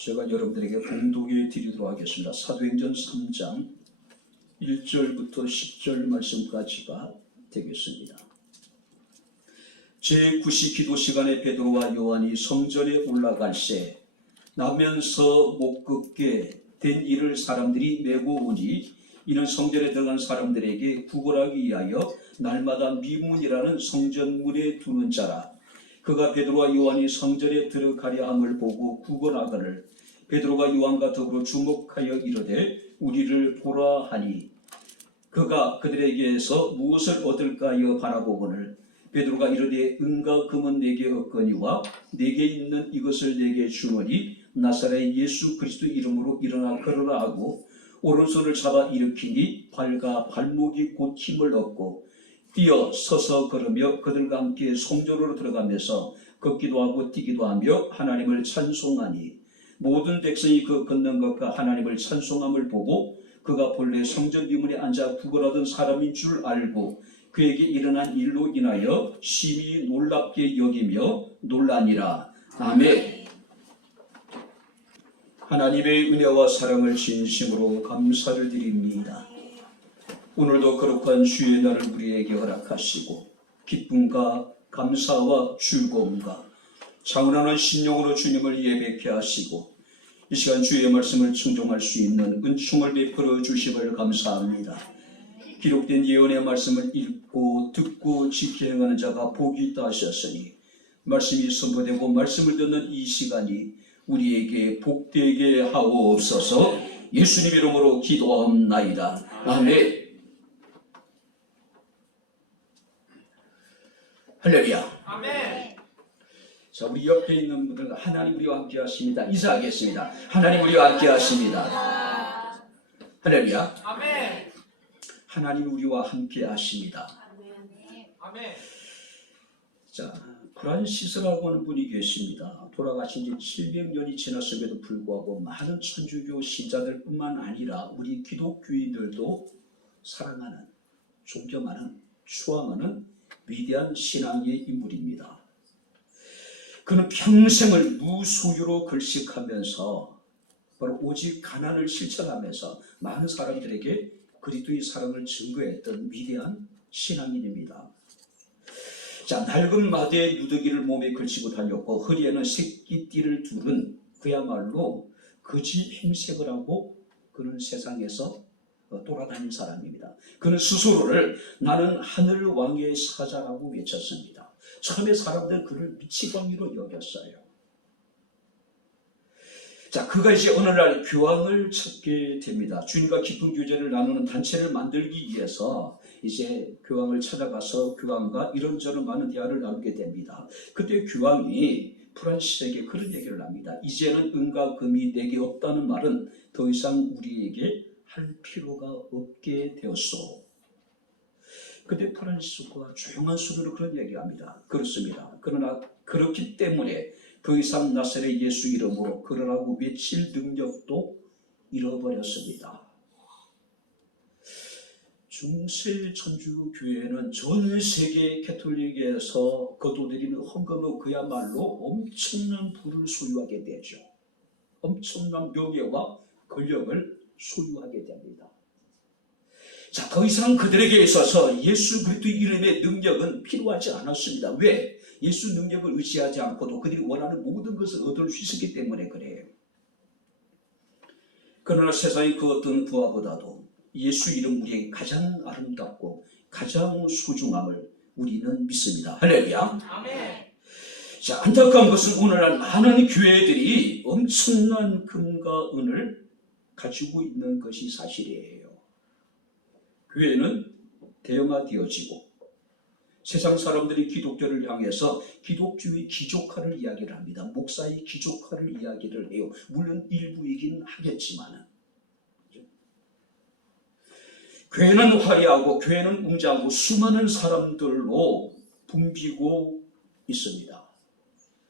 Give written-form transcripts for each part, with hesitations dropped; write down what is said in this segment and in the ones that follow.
제가 여러분들에게 봉독해 드리도록 하겠습니다. 사도행전 3장 1절부터 10절 말씀까지가 되겠습니다. 제9시 기도 시간에 베드로와 요한이 성전에 올라갈새 나면서 못 걷게 된 이를 사람들이 메고 오니 이는 성전에 들어간 사람들에게 구걸하기 위하여 날마다 미문이라는 성전문에 두는 자라. 그가 베드로와 요한이 성전에 들어가려 함을 보고 구걸하거늘 베드로가 요한과 더불어 주목하여 이르되 우리를 보라 하니 그가 그들에게서 무엇을 얻을까 하여 바라보거늘 베드로가 이르되 은과 금은 내게 없거니와 내게 있는 이것을 내게 주노니 나사렛 예수 그리스도 이름으로 일어나 걸으라 하고 오른손을 잡아 일으키니 발과 발목이 곧 힘을 얻고 뛰어 서서 걸으며 그들과 함께 성전으로 들어가면서 걷기도 하고 뛰기도 하며 하나님을 찬송하니 모든 백성이 그 걷는 것과 하나님을 찬송함을 보고 그가 본래 성전 비문에 앉아 구걸하던 사람인 줄 알고 그에게 일어난 일로 인하여 심히 놀랍게 여기며 놀라니라. 아멘. 하나님의 은혜와 사랑을 진심으로 감사를 드립니다. 오늘도 거룩한 주의 날을 우리에게 허락하시고 기쁨과 감사와 즐거움과 차분한 심령으로 주님을 예배케 하시고 이 시간 주의 말씀을 청종할 수 있는 은총을 베풀어 주심을 감사합니다. 기록된 예언의 말씀을 읽고 듣고 지켜 행하는 자가 복이 있다 하셨으니 말씀이 선포되고 말씀을 듣는 이 시간이 우리에게 복되게 하옵소서. 예수님 이름으로 기도하옵나이다. 아멘. 할렐루야. 아멘. 자, 우리 옆에 있는 분들 하나님 우리와 함께 하십니다. 인사하겠습니다. 하나님 우리와 함께 하십니다. 할렐루야. 아멘. 하나님 우리와 함께 하십니다. 아멘. 자, 프란시스라고 하는 분이 계십니다. 돌아가신 지 700년이 지났음에도 불구하고 많은 천주교 신자들뿐만 아니라 우리 기독교인들도 사랑하는, 존경하는, 추앙하는 위대한 신앙의 인물입니다. 그는 평생을 무소유로 글식하면서 바로 오직 가난을 실천하면서 많은 사람들에게 그리스도의 사랑을 증거했던 위대한 신앙인입니다. 자, 낡은 마대에 누더기를 몸에 걸치고 다녔고 허리에는 새끼띠를 두른 그야말로 거지 행색을 하고 그는 세상에서 돌아다닌 사람입니다. 그는 스스로를 나는 하늘 왕의 사자라고 외쳤습니다. 처음에 사람들은 그를 미치광이로 여겼어요. 자, 그가 이제 어느 날 교황을 찾게 됩니다. 주님과 깊은 교제를 나누는 단체를 만들기 위해서 이제 교황을 찾아가서 교황과 이런저런 많은 대화를 나누게 됩니다. 그때 교황이 프란시스에게 그런 얘기를 합니다. 이제는 은과 금이 내게 없다는 말은 더 이상 우리에게 할 필요가 없게 되었소. 그때 프란시스가 조용한 소리로 그런 얘기합니다. 그렇습니다. 그러나 그렇기 때문에 더 이상 나사렛 예수 이름으로 걸으라고 외칠 능력도 잃어버렸습니다. 중세 천주교회는 전 세계 캐톨릭에서 거둬들이는 헌금으로 그야말로 엄청난 부를 소유하게 되죠. 엄청난 명예와 권력을 소유하게 됩니다. 자, 더 이상 그들에게 있어서 예수 그리스도 이름의 능력은 필요하지 않았습니다. 왜? 예수 능력을 의지하지 않고도 그들이 원하는 모든 것을 얻을 수 있었기 때문에 그래요. 그러나 세상의 그 어떤 부하보다도 예수 이름 우리에게 가장 아름답고 가장 소중함을 우리는 믿습니다. 할렐루야. 아멘. 자, 안타까운 것은 오늘날 많은 교회들이 엄청난 금과 은을 가지고 있는 것이 사실이에요. 교회는 대형화되어지고 세상 사람들이 기독교를 향해서 기독교의 기족화를 이야기를 합니다. 목사의 기족화를 이야기를 해요. 물론 일부이긴 하겠지만 교회는 화려하고 교회는 웅장하고 수많은 사람들로 붐비고 있습니다.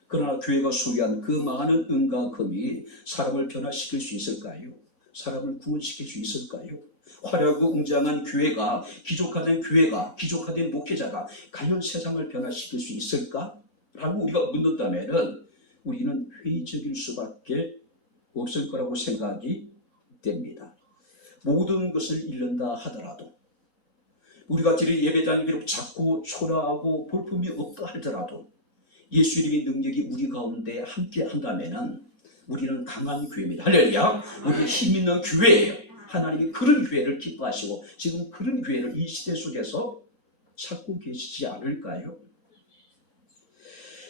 그러나 교회가 소유한 그 많은 은과 금이 사람을 변화시킬 수 있을까요? 사람을 구원시킬 수 있을까요? 화려하고 웅장한 교회가, 기족화된 교회가, 기족화된 목회자가 과연 세상을 변화시킬 수 있을까? 라고 우리가 묻는다면 우리는 회의적일 수밖에 없을 거라고 생각이 됩니다. 모든 것을 잃는다 하더라도, 우리가 드릴 예배당이 비록 작고 초라하고 볼품이 없다 하더라도 예수 이름의 능력이 우리 가운데 함께 한다면은 우리는 강한 교회입니다. 할렐루야. 우리 힘 있는 교회예요. 하나님이 그런 교회를 기뻐하시고 지금 그런 교회를 이 시대 속에서 찾고 계시지 않을까요?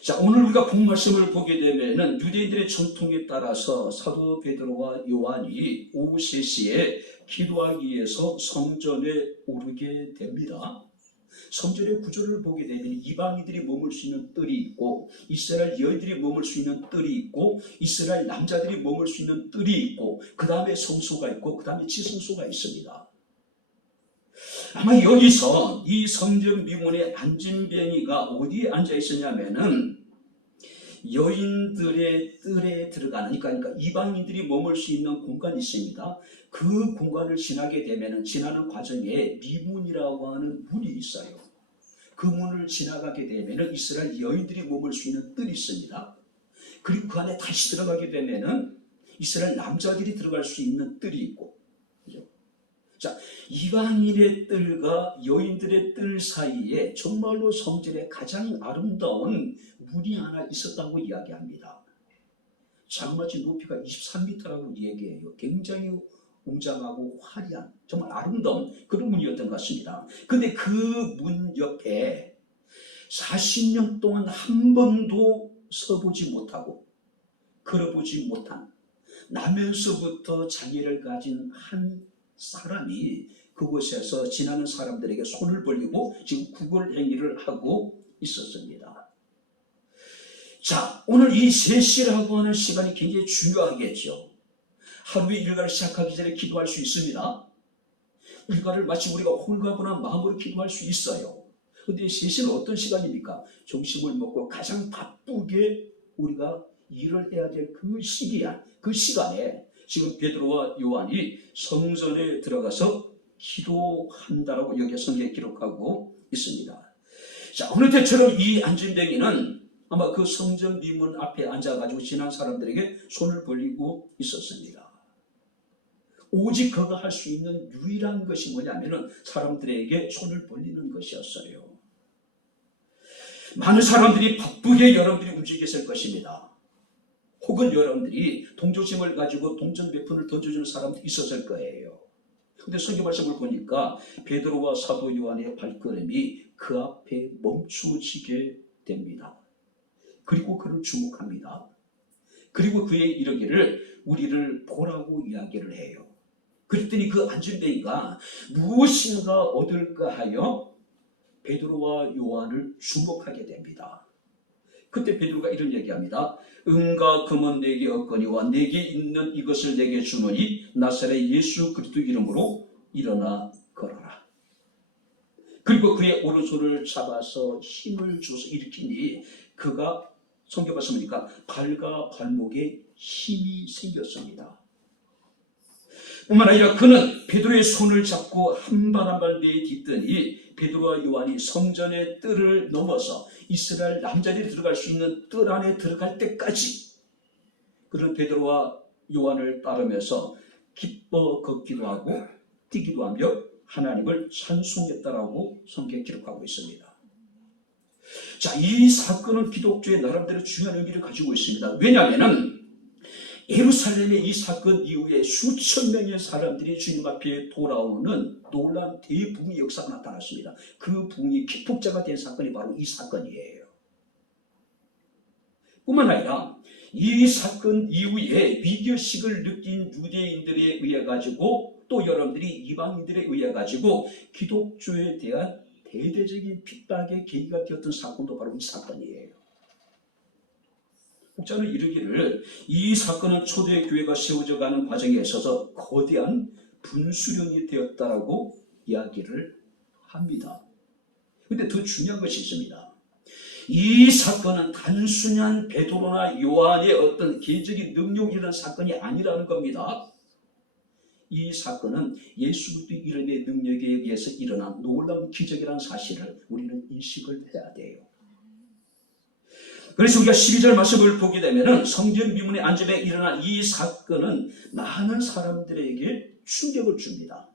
자, 오늘 우리가 본 말씀을 보게 되면은 유대인들의 전통에 따라서 사도 베드로와 요한이 오후 3시에 기도하기 위해서 성전에 오르게 됩니다. 성전의 구조를 보게 되면 이방인들이 머물 수 있는 뜰이 있고, 이스라엘 여인들이 머물 수 있는 뜰이 있고, 이스라엘 남자들이 머물 수 있는 뜰이 있고, 그 다음에 성소가 있고, 그 다음에 지성소가 있습니다. 아마 여기서 이 성전 미문의 안진뱅이가 어디에 앉아 있었냐면은 여인들의 뜰에 들어가는, 그러니까 이방인들이 머물 수 있는 공간이 있습니다. 그 공간을 지나게 되면은 지나는 과정에 미문이라고 하는 문이 있어요. 그 문을 지나가게 되면은 이스라엘 여인들이 머물 수 있는 뜰이 있습니다. 그리고 그 안에 다시 들어가게 되면은 이스라엘 남자들이 들어갈 수 있는 뜰이 있고, 그죠? 자, 이방인의 뜰과 여인들의 뜰 사이에 정말로 성전의 가장 아름다운 문이 하나 있었다고 이야기합니다. 장마치 높이가 23m라고 얘기해요. 굉장히 웅장하고 화려한, 정말 아름다운 그런 문이었던 것 같습니다. 근데 그 문 옆에 40년 동안 한 번도 서보지 못하고 걸어보지 못한, 나면서부터 장애를 가진 한 사람이 그곳에서 지나는 사람들에게 손을 벌리고 지금 구걸 행위를 하고 있었습니다. 자, 오늘 이 3시라고 하는 시간이 굉장히 중요하겠죠. 하루의 일과를 시작하기 전에 기도할 수 있습니다. 일과를 마치 우리가 홀가분한 마음으로 기도할 수 있어요. 그런데 3시는 어떤 시간입니까? 점심을 먹고 가장 바쁘게 우리가 일을 해야 될 그 시기야. 그 시간에 지금 베드로와 요한이 성전에 들어가서 기도한다라고 여기 성경에 기록하고 있습니다. 자, 어느 때처럼 이 안진뱅이는 아마 그 성전 미문 앞에 앉아가지고 지난 사람들에게 손을 벌리고 있었습니다. 오직 그가 할 수 있는 유일한 것이 뭐냐면은 사람들에게 손을 벌리는 것이었어요. 많은 사람들이 바쁘게 여러분들이 움직였을 것입니다. 혹은 여러분들이 동조심을 가지고 동전 몇 푼을 던져주는 사람도 있었을 거예요. 그런데 성경 말씀을 보니까 베드로와 사도 요한의 발걸음이 그 앞에 멈추어지게 됩니다. 그리고 그를 주목합니다. 그리고 그의 이르기를 우리를 보라고 이야기를 해요. 그랬더니 그 안진뱅이가 무엇인가 얻을까 하여 베드로와 요한을 주목하게 됩니다. 그때 베드로가 이런 얘기합니다. 은과 금은 내게 없거니와 내게 있는 이것을 내게 주노니 나사렛 예수 그리스도 이름으로 일어나 걸어라. 그리고 그의 오른손을 잡아서 힘을 줘서 일으키니 그가 성경 말씀이니까 발과 발목에 힘이 생겼습니다. 뿐만 아니라 그는 베드로의 손을 잡고 한 발 한 발 내딛더니 베드로와 요한이 성전의 뜰을 넘어서 이스라엘 남자들이 들어갈 수 있는 뜰 안에 들어갈 때까지 그는 베드로와 요한을 따르면서 기뻐 걷기도 하고 뛰기도 하며 하나님을 찬송했다라고 성경에 기록하고 있습니다. 자, 이 사건은 기독교의 나름대로 중요한 의미를 가지고 있습니다. 왜냐하면 예루살렘의 이 사건 이후에 수천 명의 사람들이 주님 앞에 돌아오는 놀라운 대부흥의 역사가 나타났습니다. 그 부흥이 기폭제가 된 사건이 바로 이 사건이에요. 뿐만 아니라 이 사건 이후에 위기의식을 느낀 유대인들에 의해 가지고 또 여러분들이 이방인들에 의해 가지고 기독교에 대한 대대적인 핍박의 계기가 되었던 사건도 바로 이 사건이에요. 목자는 이르기를 이 사건은 초대 교회가 세워져 가는 과정에 있어서 거대한 분수령이 되었다라고 이야기를 합니다. 그런데 더 중요한 것이 있습니다. 이 사건은 단순한 베드로나 요한의 어떤 개인적인 능력이라는 사건이 아니라는 겁니다. 이 사건은 예수 그리스도 이름의 능력에 의해서 일어난 놀라운 기적이라는 사실을 우리는 인식을 해야 돼요. 그래서 우리가 12절 말씀을 보게 되면은 성전 미문의 안전에 일어난 이 사건은 많은 사람들에게 충격을 줍니다.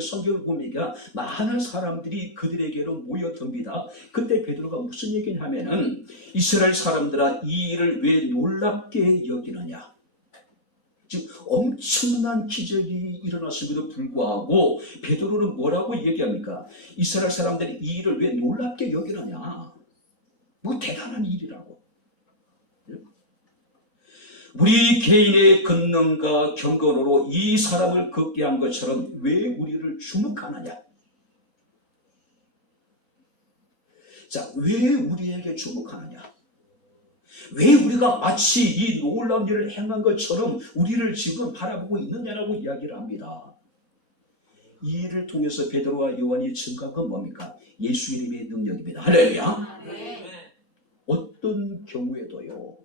성경을 보니까 많은 사람들이 그들에게로 모여듭니다. 그때 베드로가 무슨 얘기를 하면은 이스라엘 사람들아 이 일을 왜 놀랍게 여기느냐. 지금 엄청난 기적이 일어났음에도 불구하고 베드로는 뭐라고 얘기합니까? 이스라엘 사람들이 이 일을 왜 놀랍게 여기느냐. 뭐 대단한 일이라고. 우리 개인의 권능과 경건으로 이 사람을 걷게 한 것처럼 왜 우리를 주목하느냐? 자, 왜 우리에게 주목하느냐? 왜 우리가 마치 이 놀라운 일을 행한 것처럼 우리를 지금 바라보고 있느냐라고 이야기를 합니다. 이 일을 통해서 베드로와 요한이 증거한 건 뭡니까? 예수 이름의 능력입니다. 할렐루야. 어떤 경우에도요.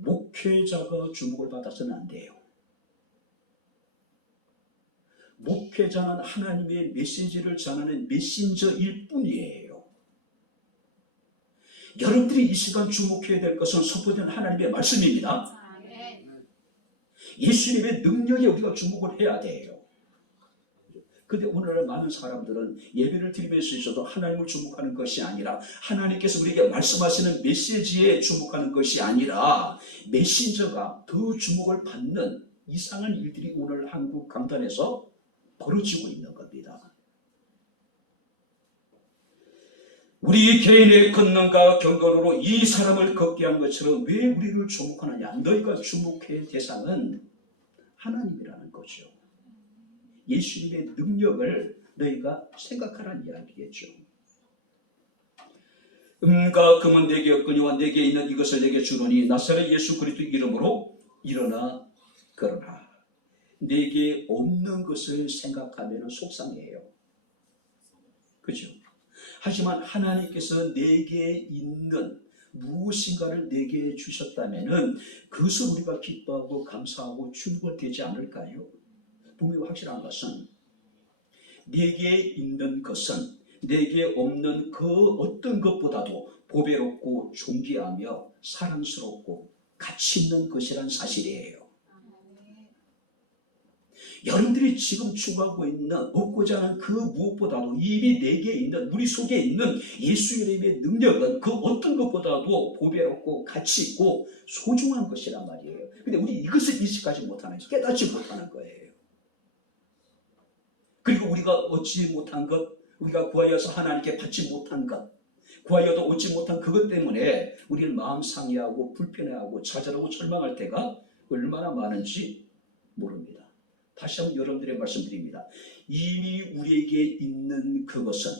목회자가 주목을 받아서는 안 돼요. 목회자는 하나님의 메시지를 전하는 메신저일 뿐이에요. 여러분들이 이 시간 주목해야 될 것은 선포된 하나님의 말씀입니다. 예수님의 능력에 우리가 주목을 해야 돼요. 그런데 오늘날 많은 사람들은 예배를 드리면서 있어도 하나님을 주목하는 것이 아니라 하나님께서 우리에게 말씀하시는 메시지에 주목하는 것이 아니라 메신저가 더 주목을 받는 이상한 일들이 오늘 한국 강단에서 벌어지고 있는 겁니다. 우리 개인의 권능과 경건으로 이 사람을 걷게 한 것처럼 왜 우리를 주목하느냐? 너희가 주목할 대상은 하나님이라는 거죠. 예수님의 능력을 너희가 생각하라는 이야기겠죠. 음과 금은 내게 없거니와 내게 있는 이것을 내게 주노니 나사렛 예수 그리스도 이름으로 일어나 걸어라. 내게 없는 것을 생각하면 속상해요. 그렇죠? 하지만 하나님께서 내게 있는 무엇인가를 내게 주셨다면 그것을 우리가 기뻐하고 감사하고 충분되지 않을까요? 분명히 확실한 것은 내게 있는 것은 내게 없는 그 어떤 것보다도 보배롭고 존귀하며 사랑스럽고 가치 있는 것이란 사실이에요. 여러분들이 지금 추구하고 있는 얻고자 하는 그 무엇보다도 이미 내게 있는 우리 속에 있는 예수 이름의 능력은 그 어떤 것보다도 보배롭고 가치 있고 소중한 것이란 말이에요. 근데 우리 이것을 인식하지 못하는 거예요. 깨닫지 못하는 거예요. 그리고 우리가 얻지 못한 것, 우리가 구하여서 하나님께 받지 못한 것, 구하여도 얻지 못한 그것 때문에 우리는 마음 상해하고 불편해하고 좌절하고 절망할 때가 얼마나 많은지 모릅니다. 다시 한번 여러분들의 말씀드립니다. 이미 우리에게 있는 그것은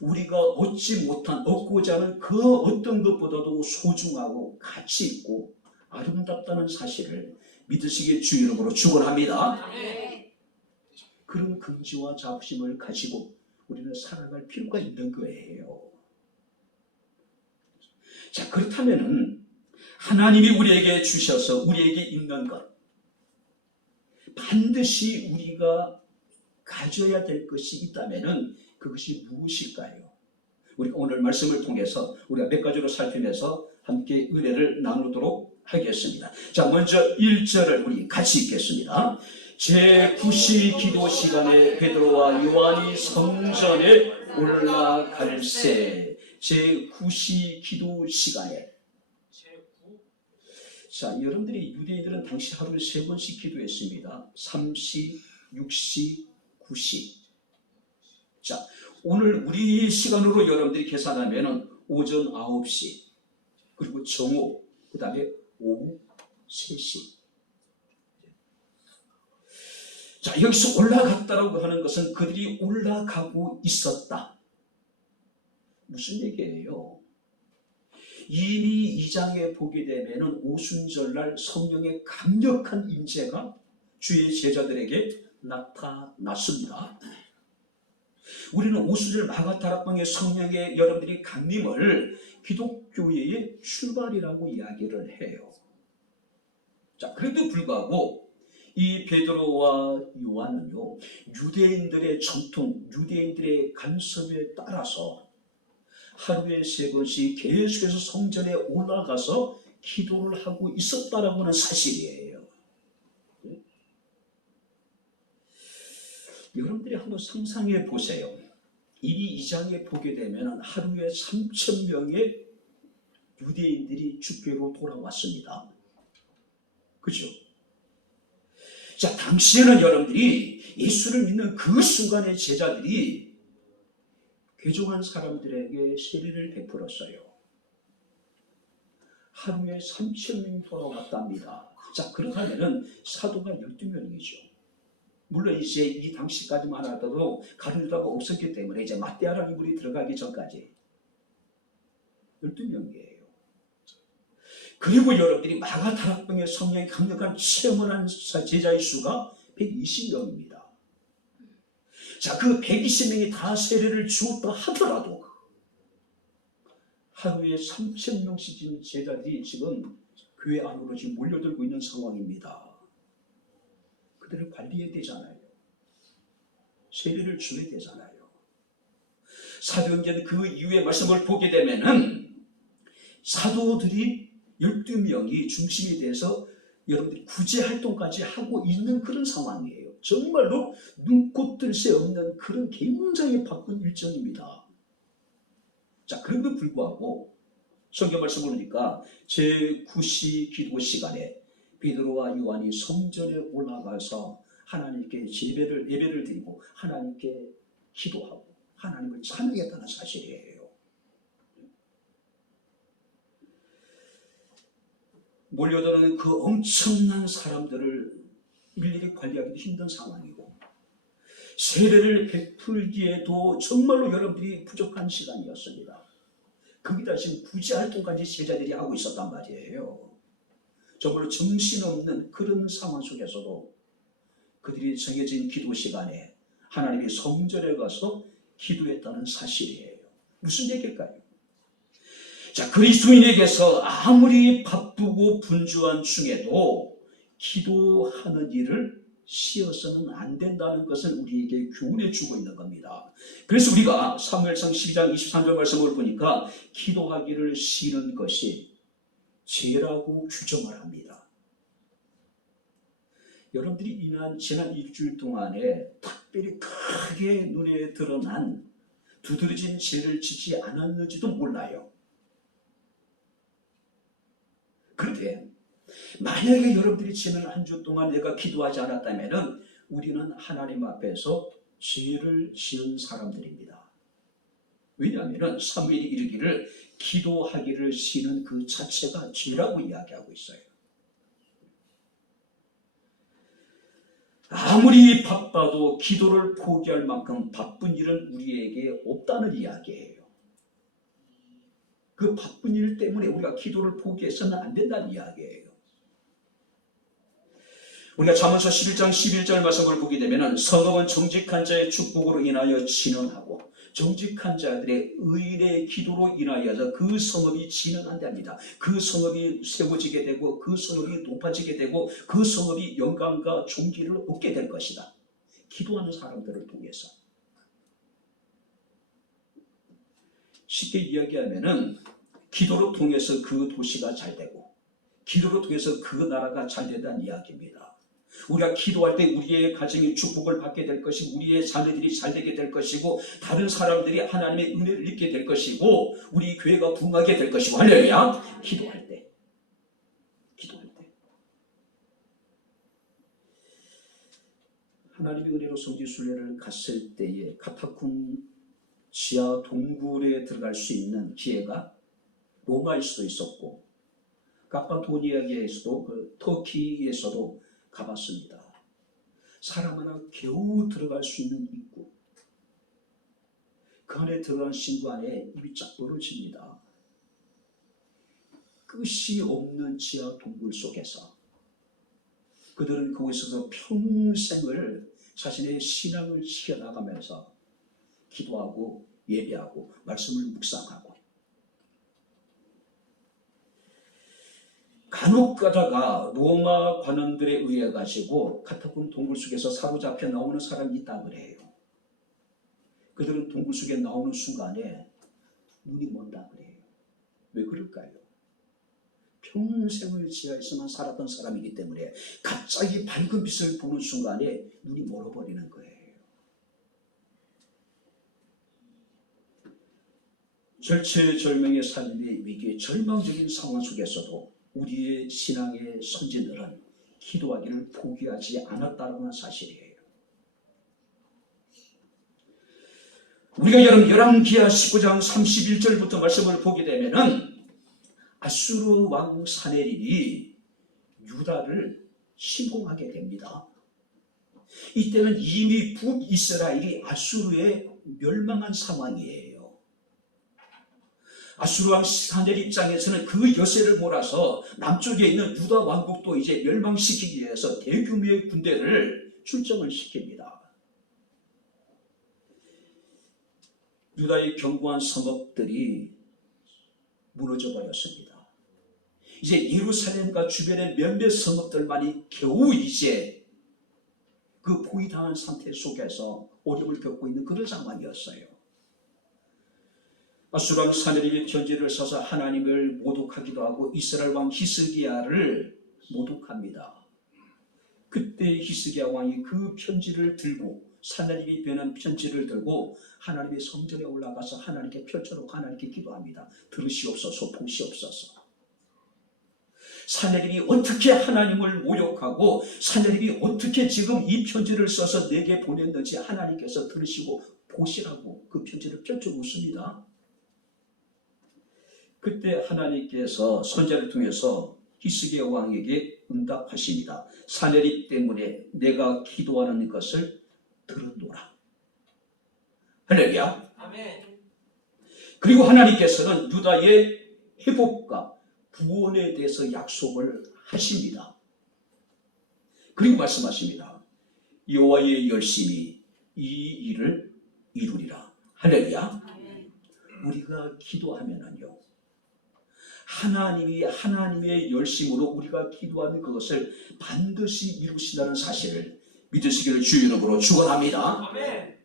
우리가 얻지 못한, 얻고자 하는 그 어떤 것보다도 소중하고 가치 있고 아름답다는 사실을 믿으시기에 주 이름으로 축원합니다. 그런 긍지와 자부심을 가지고 우리는 살아갈 필요가 있는 거예요. 자, 그렇다면은 하나님이 우리에게 주셔서 우리에게 있는 것, 반드시 우리가 가져야 될 것이 있다면은 그것이 무엇일까요? 우리가 오늘 말씀을 통해서 우리가 몇 가지로 살피면서 함께 은혜를 나누도록 하겠습니다. 자, 먼저 1절을 우리 같이 읽겠습니다. 제9시 기도 시간에 베드로와 요한이 성전에 올라갈새. 제9시 기도 시간에. 자, 여러분들이 유대인들은 당시 하루에 3번씩 기도했습니다. 3시, 6시, 9시. 자, 오늘 우리 시간으로 여러분들이 계산하면 오전 9시, 그리고 정오, 그 다음에 오후 3시. 자, 여기서 올라갔다라고 하는 것은 그들이 올라가고 있었다. 무슨 얘기예요? 이미 2장에 보게 되면 오순절날 성령의 강력한 임재가 주의 제자들에게 나타났습니다. 우리는 오순절 마가다락방의 성령의 여러분들이 강림을 기독교회의 출발이라고 이야기를 해요. 자, 그래도 불구하고 이 베드로와 요한은요, 유대인들의 전통, 유대인들의 간섭에 따라서 하루에 3번씩 계속해서 성전에 올라가서 기도를 하고 있었다라고 하는 사실이에요. 여러분들이 한번 상상해 보세요. 이 2장에 보게 되면 하루에 3,000명의 유대인들이 주께로 돌아왔습니다. 그렇죠? 자, 당시에는 여러분들이 예수를 믿는 그 순간의 제자들이 괴종한 사람들에게 세례를 베풀었어요. 하루에 3,000명이 돌아왔답니다. 자, 그렇다면 사도가 12명이죠. 물론 이제 이 당시까지만 하더라도 가룟유다가 없었기 때문에 이제 마띠아라는 인물이 들어가기 전까지 12명이에요. 그리고 여러분들이 마가다락방의 성령이 강력한 체험을 한 제자의 수가 120명입니다. 자, 그 120명이 다 세례를 주었다 하더라도 하루에 3,000명씩 지금 제자들이 지금 교회 안으로 지금 몰려들고 있는 상황입니다. 그들을 관리해야 되잖아요. 세례를 줘야 되잖아요. 사도행전 그 이후의 말씀을 보게 되면은 사도들이 12명이 중심이 돼서 여러분들이 구제 활동까지 하고 있는 그런 상황이에요. 정말로 눈꽃 뜰 새 없는 그런 굉장히 바쁜 일정입니다. 자, 그런데도 불구하고 성경 말씀을 보니까 제9시 기도 시간에 베드로와 요한이 성전에 올라가서 하나님께 예배를 드리고 하나님께 기도하고 하나님을 찬양했다는 사실이에요. 몰려드는 그 엄청난 사람들을 일일이 관리하기도 힘든 상황이고 세례를 베풀기에도 정말로 여러분들이 부족한 시간이었습니다. 거기다 지금 구제활동까지 제자들이 하고 있었단 말이에요. 정말로 정신없는 그런 상황 속에서도 그들이 정해진 기도 시간에 하나님의 성전에 가서 기도했다는 사실이에요. 무슨 얘기일까요? 자, 그리스도인에게서 아무리 바쁘고 분주한 중에도 기도하는 일을 쉬어서는 안 된다는 것을 우리에게 교훈해 주고 있는 겁니다. 그래서 우리가 사무엘상 12장 23절 말씀을 보니까 기도하기를 쉬는 것이 죄라고 규정을 합니다. 여러분들이 지난 일주일 동안에 특별히 크게 눈에 드러난 두드러진 죄를 지지 않았는지도 몰라요. 그런데 만약에 여러분들이 지난 한 주 동안 내가 기도하지 않았다면 우리는 하나님 앞에서 죄를 지은 사람들입니다. 왜냐하면 사무엘이 이르기를 기도하기를 쉬는 그 자체가 죄라고 이야기하고 있어요. 아무리 바빠도 기도를 포기할 만큼 바쁜 일은 우리에게 없다는 이야기예요. 그 바쁜 일 때문에 우리가 기도를 포기해서는 안 된다는 이야기예요. 우리가 잠언서 11장 11절 말씀을 보게 되면 성읍은 정직한 자의 축복으로 인하여 진흥하고 정직한 자들의 의인의 기도로 인하여서 그 성읍이 진흥한답니다. 그 성읍이 세워지게 되고 그 성읍이 높아지게 되고 그 성읍이 영광과 존귀를 얻게 될 것이다. 기도하는 사람들을 통해서. 쉽게 이야기하면은 기도를 통해서 그 도시가 잘 되고 기도를 통해서 그 나라가 잘 된다는 이야기입니다. 우리가 기도할 때 우리의 가정이 축복을 받게 될 것이고 우리의 자녀들이 잘 되게 될 것이고 다른 사람들이 하나님의 은혜를 입게 될 것이고 우리 교회가 부흥하게 될 것이고 할렐루야. 기도할 때 하나님의 은혜로 성지순례를 갔을 때에 카타콤 지하 동굴에 들어갈 수 있는 기회가 로마일 수도 있었고 카파도니아에서도 터키에서도 가봤습니다. 사람 하나 겨우 들어갈 수 있는 입구. 그 안에 들어간 순간에 입이 쫙 벌어집니다. 끝이 없는 지하 동굴 속에서 그들은 거기서 평생을 자신의 신앙을 지켜나가면서 기도하고 예배하고 말씀을 묵상하고 간혹 가다가 로마 관원들에 의해 가지고 카타콤 동굴 속에서 사로잡혀 나오는 사람이 있다 그래요. 그들은 동굴 속에 나오는 순간에 눈이 먼다 그래요. 왜 그럴까요? 평생을 지하에서만 살았던 사람이기 때문에 갑자기 밝은 빛을 보는 순간에 눈이 멀어버리는 거예요. 절체절명의 삶의 위기에 절망적인 상황 속에서도 우리의 신앙의 선진들은 기도하기를 포기하지 않았다는 건 사실이에요. 우리가 여러분 열왕기하 19장 31절부터 말씀을 보게 되면은 아수르 왕 사네립이 유다를 침공하게 됩니다. 이때는 이미 북이스라엘이 아수르에 멸망한 상황이에요. 아수르 왕 사네립 입장에서는 그 여세를 몰아서 남쪽에 있는 유다 왕국도 이제 멸망시키기 위해서 대규모의 군대를 출정을 시킵니다. 유다의 견고한 성읍들이 무너져 버렸습니다. 이제 예루살렘과 주변의 몇몇 성읍들만이 겨우 이제 그 포위당한 상태 속에서 어려움을 겪고 있는 그런 상황이었어요. 아수르 왕 사네립이 편지를 써서 하나님을 모독하기도 하고 이스라엘 왕 히스기야를 모독합니다. 그때 히스기야 왕이 그 편지를 들고 사네립이 변한 편지를 들고 하나님의 성전에 올라가서 하나님께 펼쳐놓고 하나님께 기도합니다. 들으시옵소서, 보시옵소서. 사네립이 어떻게 하나님을 모욕하고 사네립이 어떻게 지금 이 편지를 써서 내게 보냈는지 하나님께서 들으시고 보시라고 그 편지를 펼쳐놓습니다. 그때 하나님께서 선지자를 통해서 히스기야 왕에게 응답하십니다. 사네립 때문에 내가 기도하는 것을 들었노라. 할렐루야. 아멘. 그리고 하나님께서는 유다의 회복과 구원에 대해서 약속을 하십니다. 그리고 말씀하십니다. 여호와의 열심히 이 일을 이루리라. 할렐루야. 아멘. 우리가 기도하면은요, 하나님이 하나님의 열심으로 우리가 기도하는 그것을 반드시 이루신다는 사실을 믿으시기를 주의 이름으로 축원합니다. 아멘.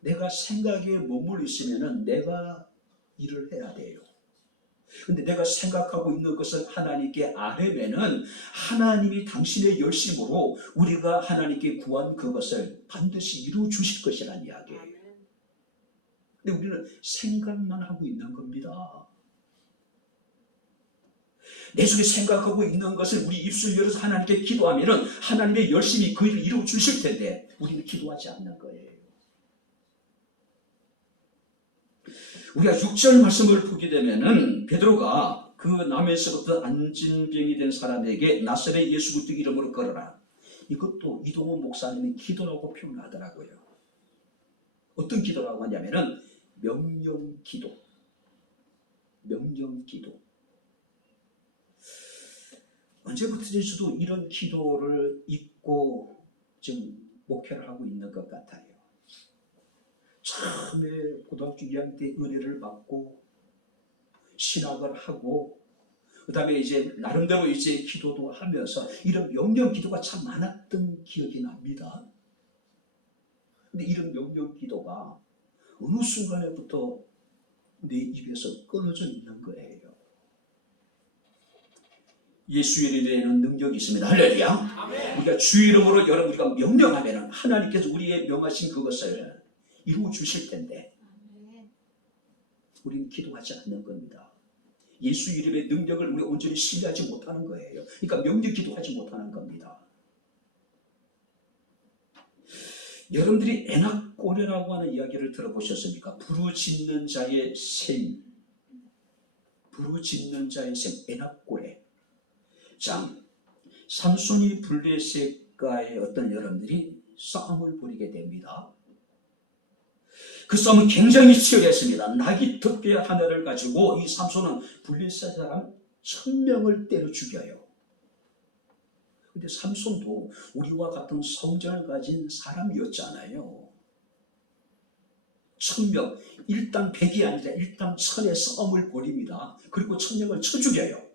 내가 생각에 머물러 있으면은 내가 일을 해야 돼요. 근데 내가 생각하고 있는 것을 하나님께 아뢰면은 하나님이 당신의 열심으로 우리가 하나님께 구한 그것을 반드시 이루어 주실 것이라는 이야기예요. 근데 우리는 생각만 하고 있는 겁니다. 내 속에 생각하고 있는 것을 우리 입술 열어서 하나님께 기도하면은 하나님의 열심히 그 일을 이루어 주실 텐데 우리는 기도하지 않는 거예요. 우리가 6절 말씀을 보게 되면은 베드로가 그 남에서부터 안진병이 된 사람에게 나사렛 예수 그리스도 이름으로 걸어라. 이것도 이동호 목사님이 기도라고 표현하더라고요. 어떤 기도라고 하냐면은 명령기도. 명령기도. 언제부터인지 저도 이런 기도를 잊고 지금 목회를 하고 있는 것 같아요. 처음에 고등학교 2학년 때 은혜를 받고 신학을 하고 그 다음에 이제 나름대로 이제 기도도 하면서 이런 명령 기도가 참 많았던 기억이 납니다. 근데 이런 명령 기도가 어느 순간에부터 내 입에서 끊어져 있는 거예요. 예수의 이름에는 능력이 있습니다. 할렐루야. 아멘. 우리가 주의 이름으로 여러분 우리가 명령하면 하나님께서 우리의 명하신 그것을 이루어 주실 텐데 우리는 기도하지 않는 겁니다. 예수 이름의 능력을 우리 온전히 신뢰하지 못하는 거예요. 그러니까 명령 기도하지 못하는 겁니다. 여러분들이 에낙고레라고 하는 이야기를 들어보셨습니까? 부르짖는 자의 셈. 부르짖는 자의 셈, 에낙고레. 자, 삼손이 블레셋과의 어떤 여러분들이 싸움을 벌이게 됩니다. 그 싸움은 굉장히 치열했습니다. 나귀 덮개 하나를 가지고 이 삼손은 블레셋 사람 1000명을 때려 죽여요. 근데 삼손도 우리와 같은 성전을 가진 사람이었잖아요. 1000명, 일당 100이 아니라 일당 1000의 싸움을 벌입니다. 그리고 1000명을 쳐 죽여요.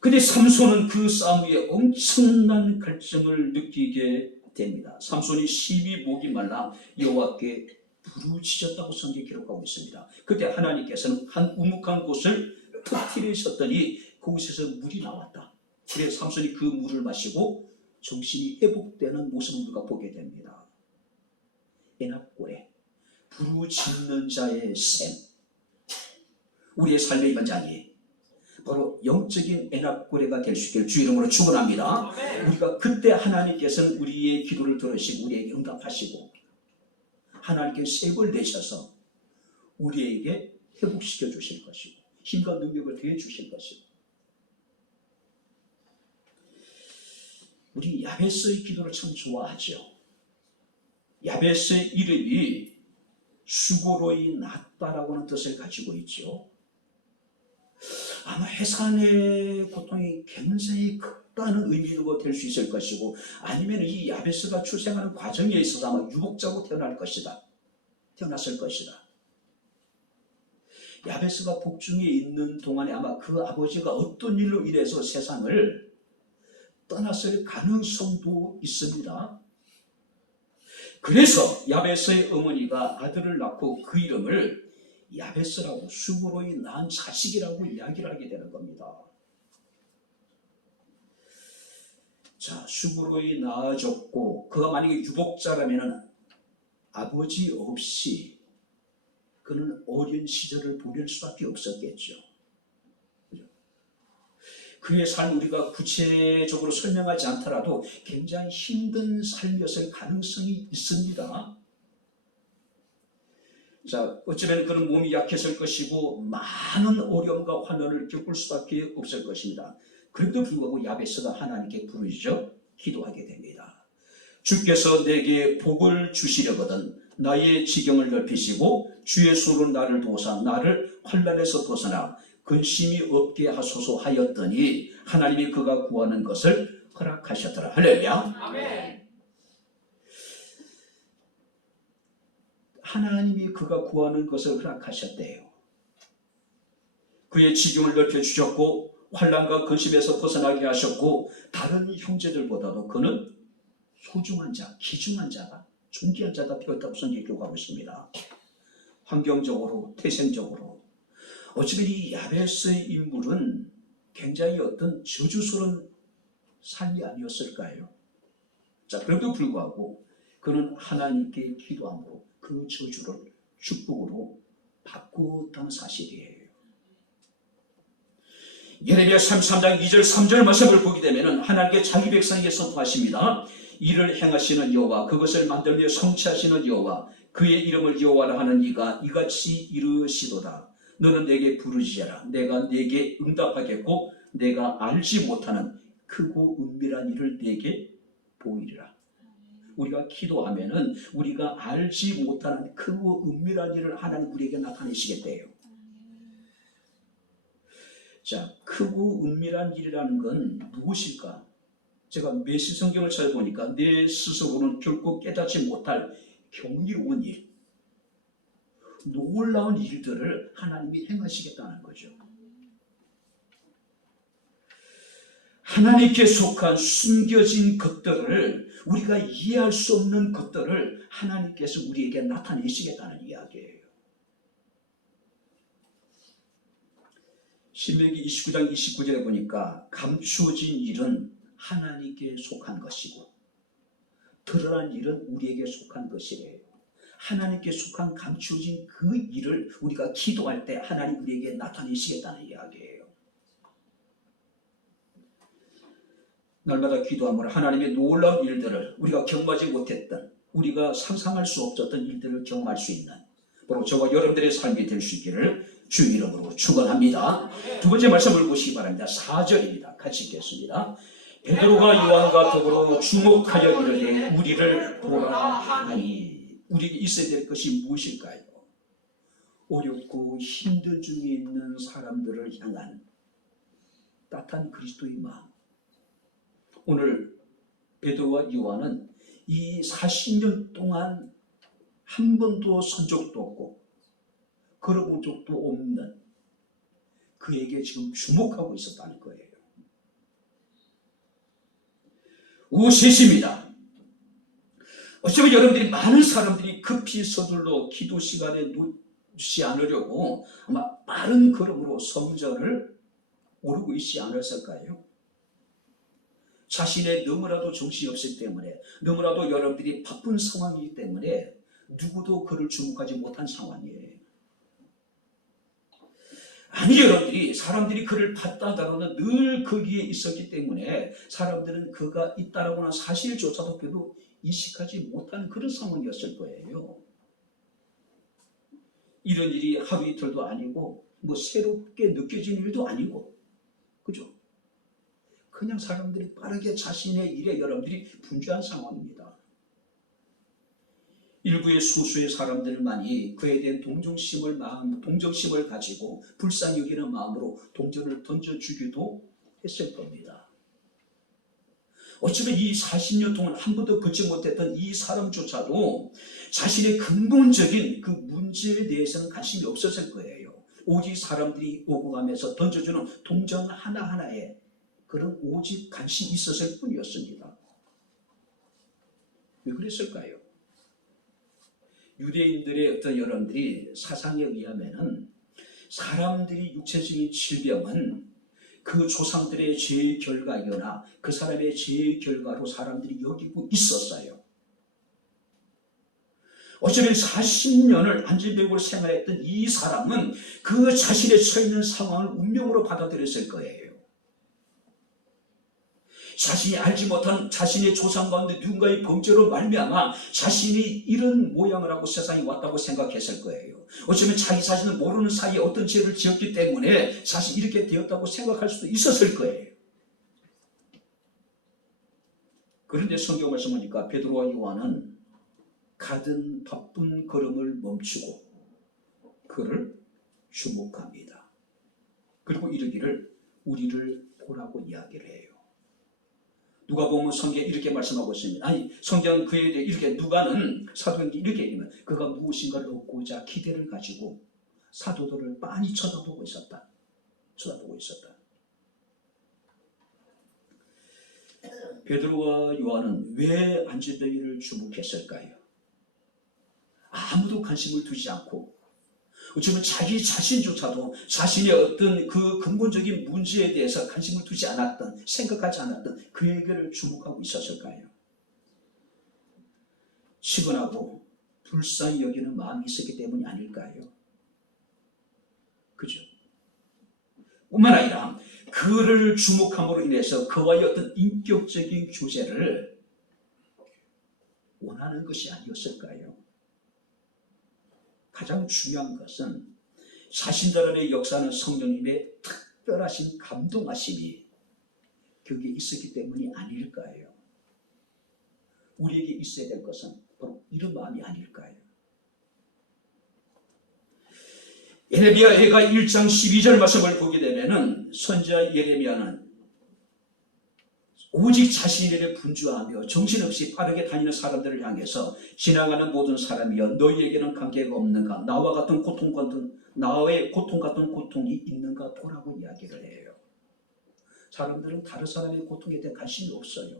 근데 삼손은 그 싸움 위에 엄청난 갈증을 느끼게 됩니다. 삼손이 심히 목이 말라 여호와께 부르짖었다고 성경에 기록하고 있습니다. 그때 하나님께서는 한 우묵한 곳을 터뜨리셨더니 그곳에서 물이 나왔다. 그래서 삼손이 그 물을 마시고 정신이 회복되는 모습을 우리가 보게 됩니다. 애납고래, 부르짖는 자의 샘, 우리의 삶의 현장이 바로 영적인 애납고래가 될 수 있기를 주 이름으로 축원합니다. 우리가 그때 하나님께서는 우리의 기도를 들으시고 우리에게 응답하시고 하나님께 세벌 내셔서 우리에게 회복시켜 주실 것이고 힘과 능력을 더해 주실 것이고, 우리 야베스의 기도를 참 좋아하죠. 야베스의 이름이 수고로이 낫다라고 하는 뜻을 가지고 있죠. 아마 해산의 고통이 굉장히 크다는 의미로 될 수 있을 것이고, 아니면 이 야베스가 출생하는 과정에 있어서 아마 유복자로 태어났을 것이다. 야베스가 복중에 있는 동안에 아마 그 아버지가 어떤 일로 인해서 세상을 떠났을 가능성도 있습니다. 그래서 야베스의 어머니가 아들을 낳고 그 이름을 야베스라고, 수고로이 낳은 자식이라고 이야기를 하게 되는 겁니다. 자, 수고로이 낳아졌고 그가 만약에 유복자라면 아버지 없이 그는 어린 시절을 보낼 수밖에 없었겠죠. 그의 삶 우리가 구체적으로 설명하지 않더라도 굉장히 힘든 삶이었을 가능성이 있습니다. 자, 어쩌면 그는 몸이 약했을 것이고 많은 어려움과 환난을 겪을 수밖에 없을 것입니다. 그럼에도 불구하고 야베스가 하나님께 부르짖어 기도하게 됩니다. 주께서 내게 복을 주시려거든 나의 지경을 넓히시고 주의 수로 나를 도우사 나를 환난에서 벗어나 근심이 없게 하소서 하였더니 하나님이 그가 구하는 것을 허락하셨더라. 할렐루야. 아멘. 하나님이 그가 구하는 것을 허락하셨대요. 그의 지경을 넓혀주셨고 환난과 근심에서 벗어나게 하셨고, 다른 형제들보다도 그는 소중한 자, 귀중한 자가, 존귀한 자가 되었다고 성경에 기록하고 있습니다. 환경적으로, 태생적으로. 어쩌면 이 야베스의 인물은 굉장히 어떤 저주스러운 삶이 아니었을까요? 자, 그럼에도 불구하고 그는 하나님께 기도함으로 그 저주를 축복으로 바꾸었다는 사실이에요. 예레미야 33장 2절 3절 말씀을 보게 되면 하나님께 자기 백성에게 선포하십니다. 이를 행하시는 여호와, 그것을 만들며 성취하시는 여호와, 그의 이름을 여호와라 하는 이가 이같이 이르시도다. 너는 내게 부르짖어라. 내가 내게 응답하겠고 내가 알지 못하는 크고 은밀한 일을 내게 보이리라. 우리가 기도하면은 우리가 알지 못하는 크고 은밀한 일을 하나님 우리에게 나타내시겠대요. 자, 크고 은밀한 일이라는 건 무엇일까? 제가 메시 성경을 찾아보니까 내 스스로는 결코 깨닫지 못할 경이로운 일, 놀라운 일들을 하나님이 행하시겠다는 거죠. 하나님께 속한 숨겨진 것들을, 우리가 이해할 수 없는 것들을 하나님께서 우리에게 나타내시겠다는 이야기예요. 신명기 29장 29절에 보니까 감추어진 일은 하나님께 속한 것이고 드러난 일은 우리에게 속한 것이래요. 하나님께 속한 감추어진 그 일을 우리가 기도할 때 하나님 우리에게 나타내시겠다는 이야기예요. 날마다 기도함으로 하나님의 놀라운 일들을, 우리가 경험하지 못했던, 우리가 상상할 수 없었던 일들을 경험할 수 있는 바로 저와 여러분들의 삶이 될 수 있기를 주 이름으로 축원합니다. 두 번째 말씀을 보시기 바랍니다. 4절입니다. 같이 읽겠습니다. 베드로가 요한과 더불어 주목하여 이르되 우리를 보라 하니. 우리에게 있어야 될 것이 무엇일까요? 어렵고 힘든 중에 있는 사람들을 향한 따뜻한 그리스도의 마음. 오늘 베드로와 요한은 이 40년 동안 한 번도 선 적도 없고 걸어본 적도 없는 그에게 지금 주목하고 있었다는 거예요. 5셋입니다. 어쩌면 여러분들이 많은 사람들이 급히 서둘러 기도 시간에 놓지 않으려고 아마 빠른 걸음으로 성전을 오르고 있지 않았을까요? 자신의 너무나도 정신이 없기 때문에, 너무나도 여러분들이 바쁜 상황이기 때문에 누구도 그를 주목하지 못한 상황이에요. 아니, 여러분들이 사람들이 그를 봤다 하더라도 늘 거기에 있었기 때문에 사람들은 그가 있다라고 하는 사실조차도 그래도 인식하지 못하는 그런 상황이었을 거예요. 이런 일이 하루 이틀도 아니고 뭐 새롭게 느껴지는 일도 아니고, 그죠? 그냥 사람들이 빠르게 자신의 일에 여러분들이 분주한 상황입니다. 일부의 소수의 사람들만이 그에 대한 동정심을 가지고 불쌍히 여기는 마음으로 동전을 던져주기도 했을 겁니다. 어쩌면 이 40년 동안 한 번도 걷지 못했던 이 사람조차도 자신의 근본적인 그 문제에 대해서는 관심이 없었을 거예요. 오직 사람들이 오고 가면서 던져주는 동전 하나하나에 그런 오직 관심이 있었을 뿐이었습니다. 왜 그랬을까요? 유대인들의 어떤 여러분들이 사상에 의하면은 사람들이 육체적인 질병은 그 조상들의 죄의 결과이거나 그 사람의 죄의 결과로 사람들이 여기고 있었어요. 어쩌면 40년을 안진병으로 생활했던 이 사람은 그 자신의 처해 있는 상황을 운명으로 받아들였을 거예요. 자신이 알지 못한 자신의 조상 가운데 누군가의 범죄로 말미암아 자신이 이런 모양을 하고 세상에 왔다고 생각했을 거예요. 어쩌면 자기 자신을 모르는 사이에 어떤 죄를 지었기 때문에 자신이 이렇게 되었다고 생각할 수도 있었을 거예요. 그런데 성경 말씀하니까 베드로와 요한은 가든 바쁜 걸음을 멈추고 그를 주목합니다. 그리고 이르기를 우리를 보라고 이야기를 해요. 누가 보면 성경에 이렇게 말씀하고 있습니다. 아니, 성경은 그에 대해 이렇게, 누가는 사도행전 이렇게 얘기하면 그가 무엇인가를 얻고자 기대를 가지고 사도들을 빤히 쳐다보고 있었다. 베드로와 요한은 왜 안진뱅이를 주목했을까요? 아무도 관심을 두지 않고, 어쩌면 자기 자신조차도 자신의 어떤 그 근본적인 문제에 대해서 관심을 두지 않았던, 생각하지 않았던 그에게를 주목하고 있었을까요? 시근하고 불쌍히 여기는 마음이 있었기 때문이 아닐까요? 그죠? 뿐만 아니라 그를 주목함으로 인해서 그와의 어떤 인격적인 교제를 원하는 것이 아니었을까요? 가장 중요한 것은 자신들의 역사는 성령님의 특별하신 감동하심이 거기에 있었기 때문이 아닐까요? 우리에게 있어야 될 것은 바로 이런 마음이 아닐까요? 예레미야가 1장 12절 말씀을 보게 되면은 선지자 예레미야는 오직 자신의 분주하며 정신없이 빠르게 다니는 사람들을 향해서 지나가는 모든 사람이여 너희에게는 관계가 없는가? 나와 같은 고통 같은 나의 고통 같은 고통이 있는가 보라고 이야기를 해요. 사람들은 다른 사람의 고통에 대해 관심이 없어요.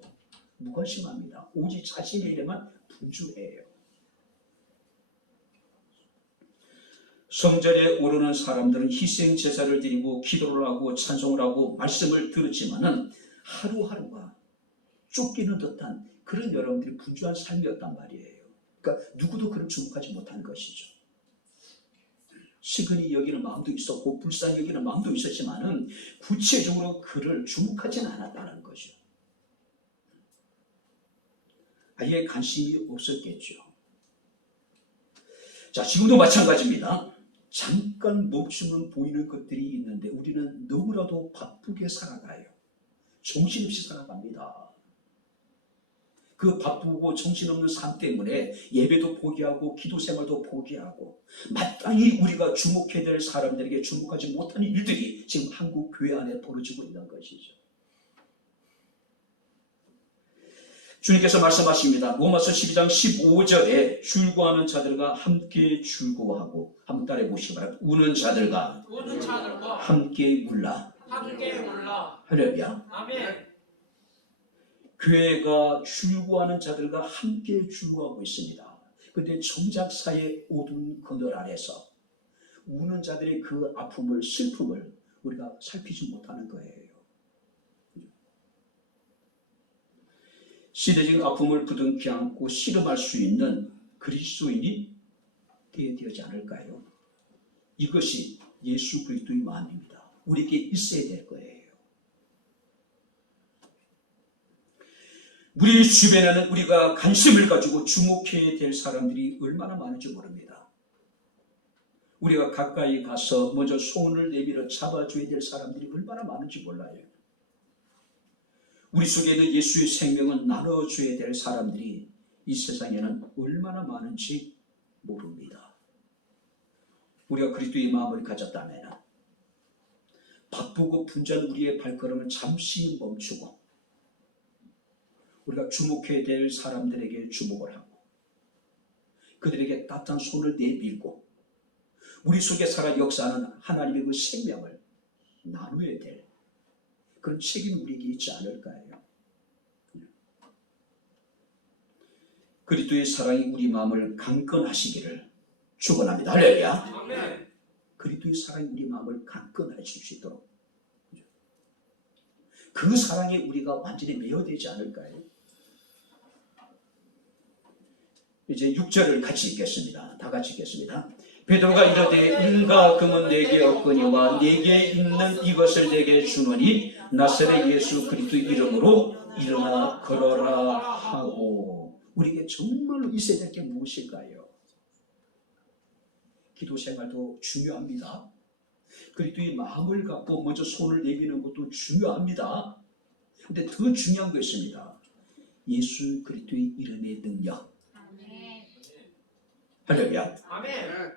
무관심합니다. 오직 자신의 일에만 분주해요. 성전에 오르는 사람들은 희생 제사를 드리고 기도를 하고 찬송을 하고 말씀을 들었지만은 하루하루가 쫓기는 듯한 그런 여러분들이 분주한 삶이었단 말이에요. 그러니까 누구도 그를 주목하지 못한 것이죠. 시근히 여기는 마음도 있었고 불쌍히 여기는 마음도 있었지만은 구체적으로 그를 주목하지는 않았다는 거죠. 아예 관심이 없었겠죠. 자, 지금도 마찬가지입니다. 잠깐 멈추면 보이는 것들이 있는데 우리는 너무나도 바쁘게 살아가요. 정신없이 살아갑니다. 그 바쁘고 정신없는 삶 때문에 예배도 포기하고 기도 생활도 포기하고 마땅히 우리가 주목해야 될 사람들에게 주목하지 못하는 일들이 지금 한국 교회 안에 벌어지고 있는 것이죠. 주님께서 말씀하십니다. 로마서 12장 15절에 줄거하는 자들과 함께 줄거하고 한번 따라해 보시기 바랍니다. 우는 자들과 함께 울라. 할렐루야. 아멘. 교회가 출구하는 자들과 함께 출구하고 있습니다. 그런데 정작 사이의 어두운 그늘 아래서 우는 자들의 그 아픔을, 슬픔을 우리가 살피지 못하는 거예요. 시대적인 아픔을 부둥켜 안고 씨름할 수 있는 그리스도인이 되어야지 않을까요? 이것이 예수 그리스도의 마음입니다. 우리에게 있어야 될 거예요. 우리 주변에는 우리가 관심을 가지고 주목해야 될 사람들이 얼마나 많은지 모릅니다. 우리가 가까이 가서 먼저 손을 내밀어 잡아줘야 될 사람들이 얼마나 많은지 몰라요. 우리 속에 있는 예수의 생명을 나눠줘야 될 사람들이 이 세상에는 얼마나 많은지 모릅니다. 우리가 그리스도의 마음을 가졌다면 바쁘고 분주한 우리의 발걸음을 잠시 멈추고 우리가 주목해야 될 사람들에게 주목을 하고 그들에게 따뜻한 손을 내밀고 우리 속에 살아 역사하는 하나님의 그 생명을 나누어야 될 그런 책임이 우리에게 있지 않을까요? 그리스도의 사랑이 우리 마음을 강건하시기를 축원합니다. 할렐루야. 그리스도의 사랑이 우리 마음을 강건하실 수 있도록 그 사랑에 우리가 완전히 매여되지 않을까요? 이제 6절을 같이 읽겠습니다. 다 같이 읽겠습니다. 베드로가 이르되 은과 금은 내게 없거니와 내게 있는 이것을 내게 주노니 나사렛 예수 그리스도 이름으로 일어나 걸어라 하고. 우리에게 정말로 있어야 될 게 무엇일까요? 기도 생활도 중요합니다. 그리스도의 마음을 갖고 먼저 손을 내미는 것도 중요합니다. 그런데 더 중요한 것입니다. 예수 그리스도의 이름의 능력. 아멘. 할렐루야. 아멘.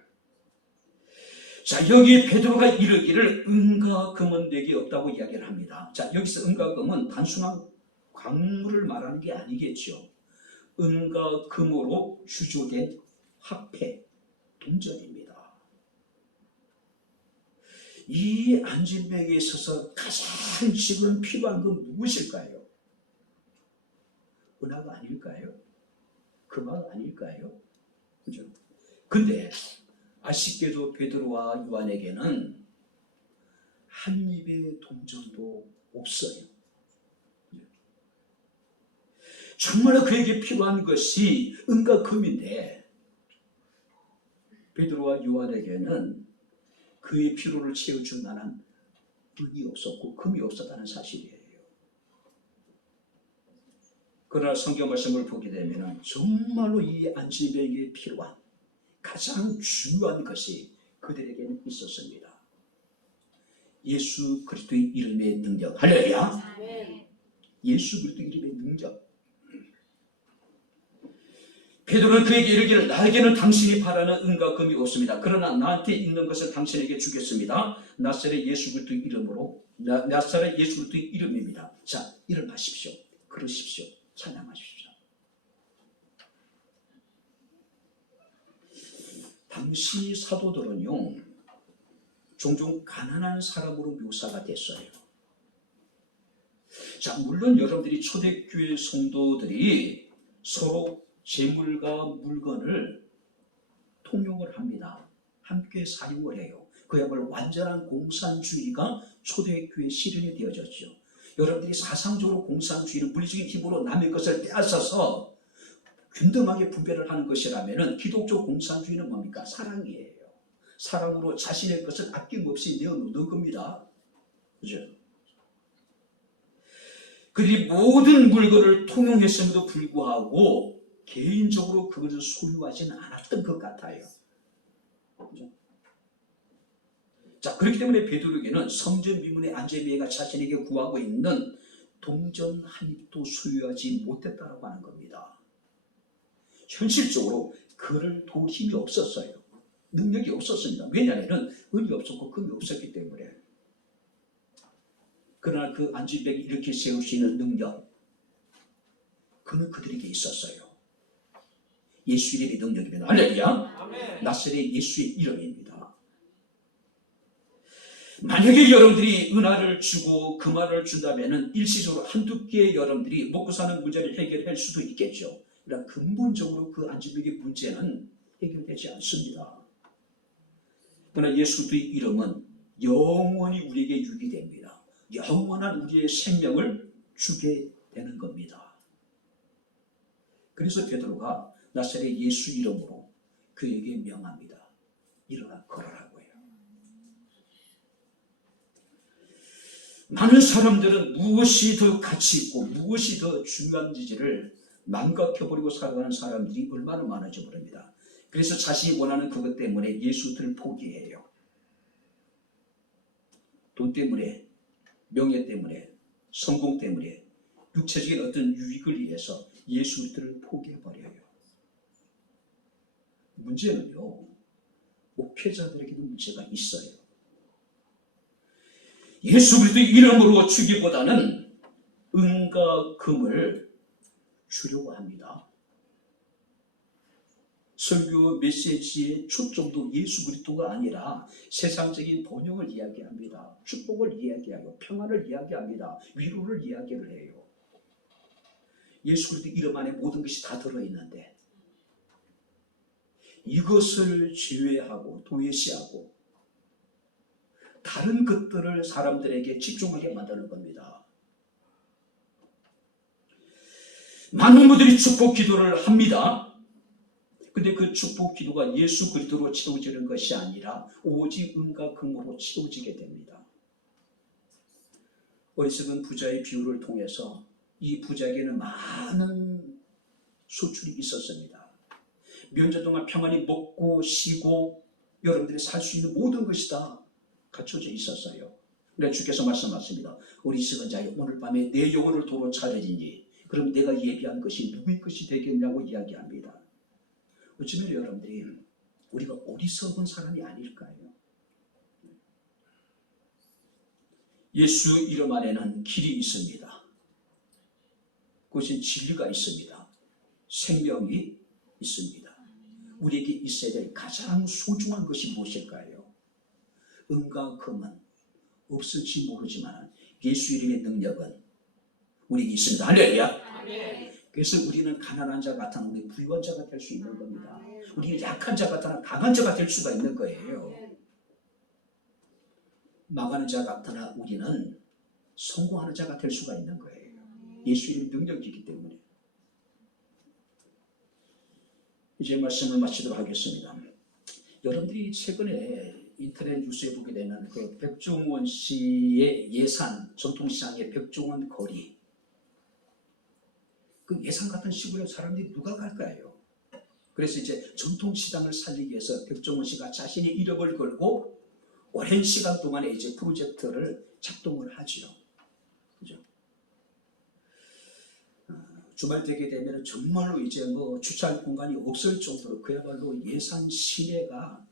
자, 여기 베드로가 이르기를 은과 금은 내게 없다고 이야기를 합니다. 자, 여기서 은과 금은 단순한 광물을 말하는 게 아니겠죠. 은과 금으로 주조된 화폐, 동전입니다. 이 안진뱅이에 있어서 가장 지금 필요한 건 무엇일까요? 은하가 아닐까요? 금화가 아닐까요? 그죠? 근데 아쉽게도 베드로와 요한에게는 한 입의 동전도 없어요. 정말로 그에게 필요한 것이 은과 금인데 베드로와 요한에게는 그의 필요를 채워줄 만한 은이 없었고 금이 없었다는 사실이에요. 그러나 성경 말씀을 보게 되면 정말로 이 안진뱅이에 필요한 가장 중요한 것이 그들에게는 있었습니다. 예수 그리스도의 이름의 능력. 할렐루야. 아멘. 예수 그리스도의 이름의 능력. 베드로는 그에게 이르기를 나에게는 당신이 바라는 은과 금이 없습니다. 그러나 나한테 있는 것을 당신에게 주겠습니다. 나사렛 예수 그리스도의 이름으로 나사렛 예수 그리스도의 이름입니다. 자, 일어나십시오. 그러십시오. 찬양하십시오. 당시 사도들은요 종종 가난한 사람으로 묘사가 됐어요. 자, 물론 여러분들이 초대교회 성도들이 서로 재물과 물건을 통용을 합니다. 함께 사용을 해요. 그야말로 완전한 공산주의가 초대교회 실현이 되어졌죠. 여러분들이 사상적으로 공산주의를 물리적인 힘으로 남의 것을 빼앗아서 균등하게 분배를 하는 것이라면 기독교 공산주의는 뭡니까? 사랑이에요. 사랑으로 자신의 것을 아낌없이 내어놓는 겁니다. 그죠? 그들이 모든 물건을 통용했음에도 불구하고 개인적으로 그것을 소유하지는 않았던 것 같아요. 그죠? 자, 그렇기 때문에 베드로에게는 성전 미문의 안진뱅이가 자신에게 구하고 있는 동전 한 입도 소유하지 못했다고 하는 겁니다. 현실적으로 그를 도울 힘이 없었어요. 능력이 없었습니다. 왜냐하면 은이 없었고 금이 없었기 때문에. 그러나 그 안진뱅이 이렇게 세울 수 있는 능력, 그는 그들에게 있었어요. 예수 이름의 능력입니다. 할렐루야. 나사렛 예수의 이름입니다. 만약에 여러분들이 은화를 주고 금화를 준다면 일시적으로 한두 개의 여러분들이 먹고 사는 문제를 해결할 수도 있겠죠. 그러나 근본적으로 그 안주병의 문제는 해결되지 않습니다. 그러나 예수 그리스도의 이름은 영원히 우리에게 유기됩니다. 영원한 우리의 생명을 주게 되는 겁니다. 그래서 베드로가 나사렛 예수 이름으로 그에게 명합니다. 일어나 걸어라고요. 많은 사람들은 무엇이 더 가치 있고 무엇이 더 중요한지를 망각해버리고 살아가는 사람들이 얼마나 많은지 모릅니다. 그래서 자신이 원하는 그것 때문에 예수들을 포기해요. 돈 때문에, 명예 때문에, 성공 때문에, 육체적인 어떤 유익을 위해서 예수들을 포기해버려요. 문제는요, 목회자들에게도 문제가 있어요. 예수 그리스도의 이름으로 주기보다는 은과 금을 주려고 합니다. 설교 메시지의 초점도 예수 그리스도가 아니라 세상적인 번영을 이야기합니다. 축복을 이야기하고 평안을 이야기합니다. 위로를 이야기를 해요. 예수 그리스도 이름 안에 모든 것이 다 들어있는데 이것을 제외하고 도외시하고 다른 것들을 사람들에게 집중하게 만드는 겁니다. 많은 분들이 축복 기도를 합니다. 근데 그 축복 기도가 예수 그리스도로 채워지는 것이 아니라 오직 은과 금으로 채워지게 됩니다. 어리석은 부자의 비유를 통해서 이 부자에게는 많은 소출이 있었습니다. 몇 년 동안 평안히 먹고 쉬고 여러분들이 살 수 있는 모든 것이 다 갖춰져 있었어요. 그런데 주께서 말씀하십니다. 어리석은 자여 오늘 밤에 내 영혼을 도로 찾으리니 그럼 내가 예비한 것이 누구의 것이 되겠냐고 이야기합니다. 어쩌면 여러분들이 우리가 어리석은 사람이 아닐까요? 예수 이름 안에는 길이 있습니다. 그것은 진리가 있습니다. 생명이 있습니다. 우리에게 있어야 될 가장 소중한 것이 무엇일까요? 은과 금은 없을지 모르지만 예수 이름의 능력은 우리에게 있습니다. 할렐루야. 그래서 우리는 가난한 자 같은 우리 부유한 자가 될 수 있는 겁니다. 우리는 약한 자 같으나 강한 자가 될 수가 있는 거예요. 망하는 자 같으나 우리는 성공하는 자가 될 수가 있는 거예요. 예수 이름 능력이기 때문에. 이제 말씀을 마치도록 하겠습니다. 여러분들이 최근에 인터넷 뉴스에 보게 되는 그 백종원 씨의 예산, 전통시장의 백종원 거리, 그 예산 같은 시골에 사람들이 누가 갈까요? 그래서 이제 전통시장을 살리기 위해서 백종원 씨가 자신의 이름을 걸고 오랜 시간 동안에 이제 프로젝트를 작동을 하죠. 그죠? 주말 되게 되면 정말로 이제 뭐 주차할 공간이 없을 정도로 그야말로 예산 시내가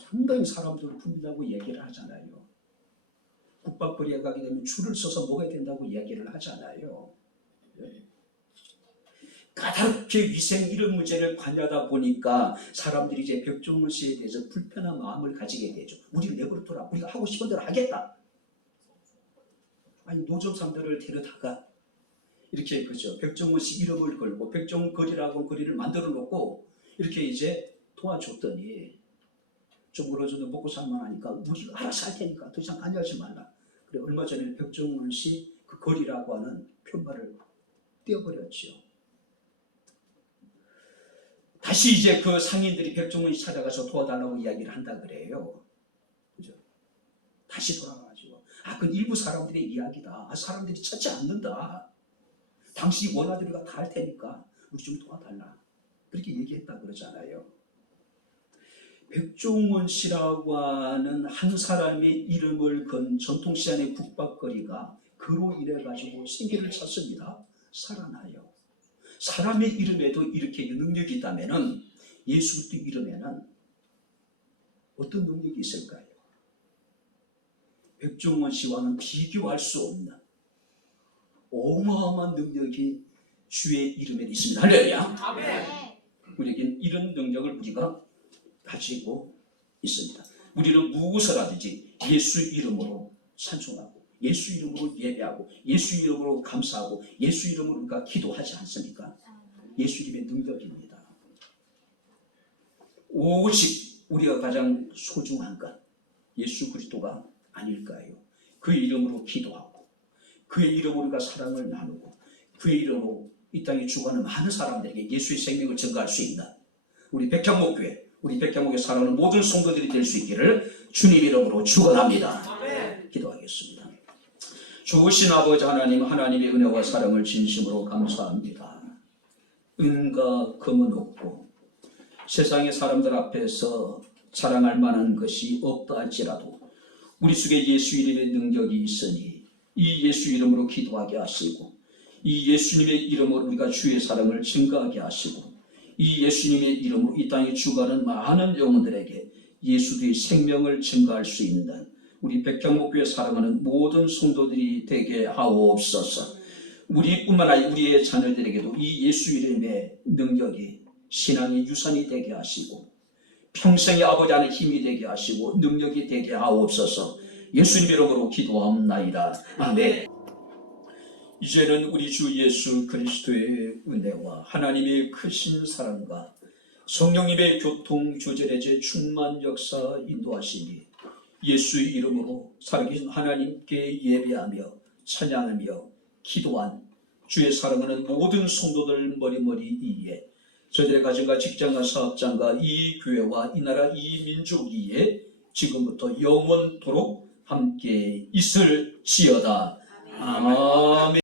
상당히 사람들을 붐빈다고 얘기를 하잖아요. 국밥거리에 가게 되면 줄을 서서 먹어야 된다고 얘기를 하잖아요. 까다롭게 위생 이런 문제를 관여하다 보니까 사람들이 이제 백종원 씨에 대해서 불편한 마음을 가지게 되죠. 우리를 내버려둬라. 우리가 하고 싶은 대로 하겠다. 아니 노점상들을 데려다가 이렇게 그죠. 백종원 씨 이름을 걸고 백종원 거리라고 거리를 만들어 놓고 이렇게 이제 도와줬더니 좀 어느 정도 먹고 살만 하니까 우리가 알아서 할 테니까 더 이상 관여하지 말라. 그래 얼마 전에 백종원 씨 그 거리라고 하는 편말을 떼어버렸죠. 다시 이제 그 상인들이 백종원 씨 찾아가서 도와달라고 이야기를 한다 그래요. 그죠? 다시 돌아가가지고 그건 일부 사람들의 이야기다. 사람들이 찾지 않는다. 당신이 원하는 우리가 다 할 테니까 우리 좀 도와달라. 그렇게 얘기했다 그러잖아요. 백종원 씨라고 하는 한 사람의 이름을 건 전통시장의 국밥거리가 그로 인해 가지고 생기를 찾습니다. 살아나요. 사람의 이름에도 이렇게 능력이 있다면 예수 그리스도 이름에는 어떤 능력이 있을까요? 백종원 씨와는 비교할 수 없는 어마어마한 능력이 주의 이름에 있습니다. 할렐루야. 우리에겐 이런 능력을 우리가 가지고 있습니다. 우리는 무엇을 하든지 예수 이름으로 찬송하고 예수 이름으로 예배하고 예수 이름으로 감사하고 예수 이름으로 우리가 기도하지 않습니까? 예수 이름의 능력입니다. 오직 우리가 가장 소중한 것 예수 그리스도가 아닐까요? 그의 이름으로 기도하고 그의 이름으로 우리가 사랑을 나누고 그의 이름으로 이 땅에 죽어가는 많은 사람들에게 예수의 생명을 전가할 수 있는 우리 백향목교회, 우리 백향목에 살아가는 모든 성도들이 될 수 있기를 주님 이름으로 축원합니다. 기도하겠습니다. 좋으신 아버지 하나님, 하나님의 은혜와 사랑을 진심으로 감사합니다. 은과 금은 없고 세상의 사람들 앞에서 자랑할 만한 것이 없다 할지라도 우리 속에 예수 이름의 능력이 있으니 이 예수 이름으로 기도하게 하시고 이 예수님의 이름으로 우리가 주의 사랑을 증가하게 하시고 이 예수님의 이름으로 이 땅에 죽어가는 많은 영혼들에게 예수의 생명을 증가할 수 있는 우리 백향목교회 사랑하는 모든 성도들이 되게 하옵소서. 우리뿐만 아니라 우리의 자녀들에게도 이 예수 이름의 능력이 신앙의 유산이 되게 하시고 평생의 아버지 안에 힘이 되게 하시고 능력이 되게 하옵소서. 예수님 이름으로 기도하옵나이다. 아멘. 이제는 우리 주 예수 그리스도의 은혜와 하나님의 크신 사랑과 성령님의 교통 조절의 충만 역사 인도하시니 예수의 이름으로 살아계신 하나님께 예배하며 찬양하며 기도한 주의 사랑하는 모든 성도들 머리머리 이에 저희들의 가정과 직장과 사업장과 이 교회와 이 나라 이 민족 위에 지금부터 영원토록 함께 있을지어다. 아멘.